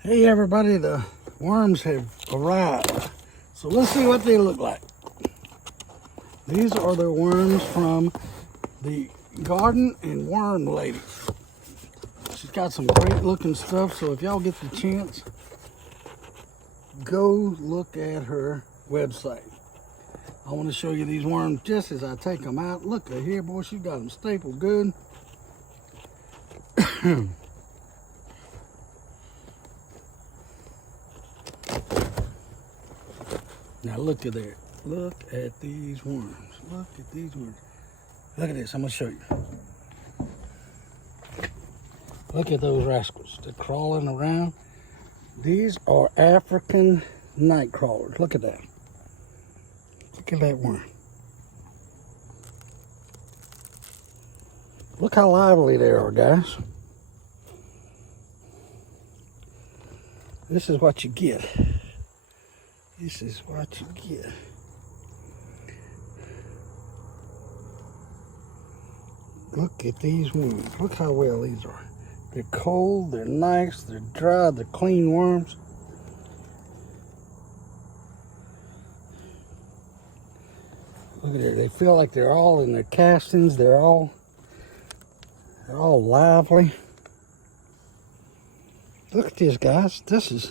Hey everybody, the worms have arrived. So let's see what they look like. These are the worms from the Garden and Worm Lady. She's got some great looking stuff, so if y'all get the chance, go look at her website. I want to show you these worms just as I take them out. Look at here, boy, she's got them stapled good. Now look at there. Look at these worms. Look at these worms. Look at this. I'm going to show you. Look at those rascals. They're crawling around. These are African night crawlers. Look at that. Look at that worm. Look how lively they are, guys. This is what you get. This is what you get. Look at these worms. Look how well these are. They're cold, they're nice, they're dry, they're clean worms. Look at it. They feel like they're all in their castings. They're all lively. Look at this, guys. This is...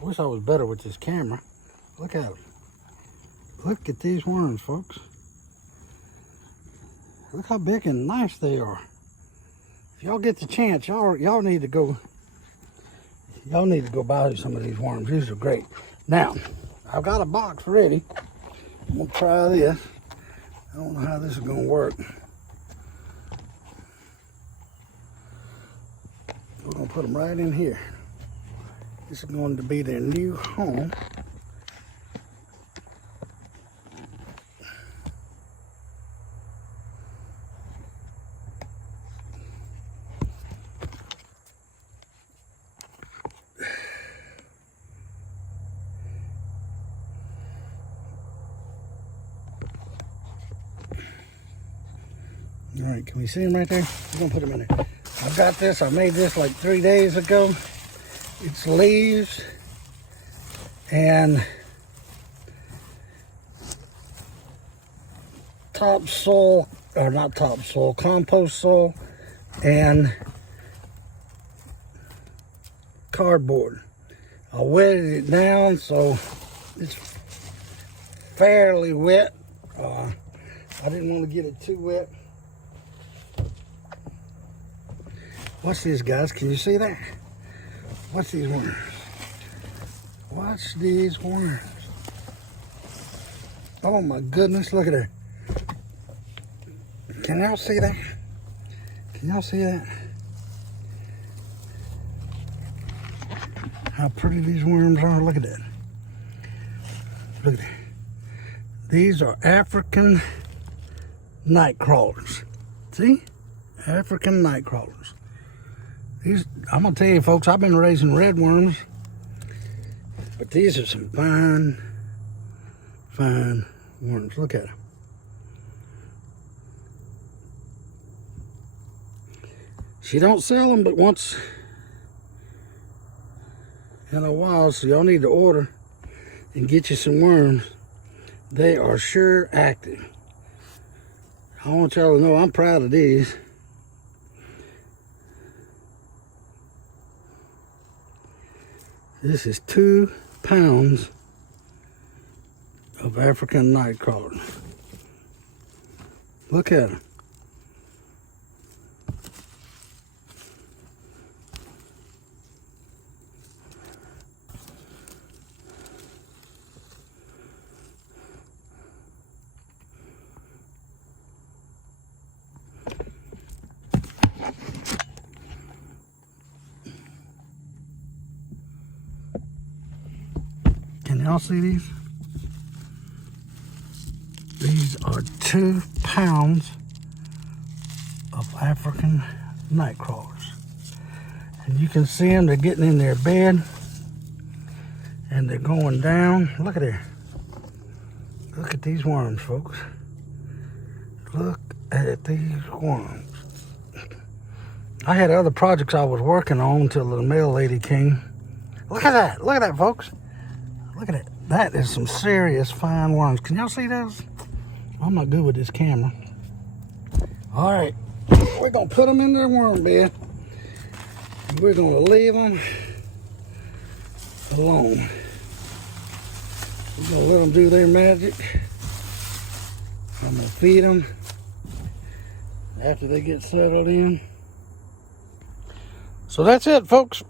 I wish I was better with this camera. Look at them. Look at these worms, folks. Look how big and nice they are. If y'all get the chance, y'all need to go. Y'all need to go buy some of these worms. These are great. Now, I've got a box ready. I'm gonna try this. I don't know how this is gonna work. We're gonna put them right in here. This is going to be their new home. All right, can we see them right there? We're gonna put them in there. I've got this. I made this like 3 days ago. It's leaves and topsoil, or not topsoil, compost soil and cardboard. I wetted it down so it's fairly wet. I didn't want to get it too wet. Watch this, guys. Can you see that? Watch these worms. Watch these worms. Oh my goodness, look at her. Can y'all see that? Can y'all see that? How pretty these worms are. Look at that. Look at that. These are African night crawlers. See? African night crawlers. These, I'm gonna tell you folks, I've been raising red worms, but these are some fine, fine worms. Look at them. She don't sell them but once in a while, so y'all need to order and get you some worms. They are sure active. I want y'all to know I'm proud of these. This is 2 pounds of African night crawlers. Look at them. Can y'all see these? These are 2 pounds of African night crawlers. And you can see them, they're getting in their bed and they're going down. Look at there. Look at these worms, folks. Look at these worms. I had other projects I was working on until the mail lady came. Look at that. Look at that, folks. Look at it. That is some serious fine worms. Can y'all see those? I'm not good with this camera. All right. We're going to put them in their worm bed. We're going to leave them alone. We're going to let them do their magic. I'm going to feed them after they get settled in. So that's it, folks.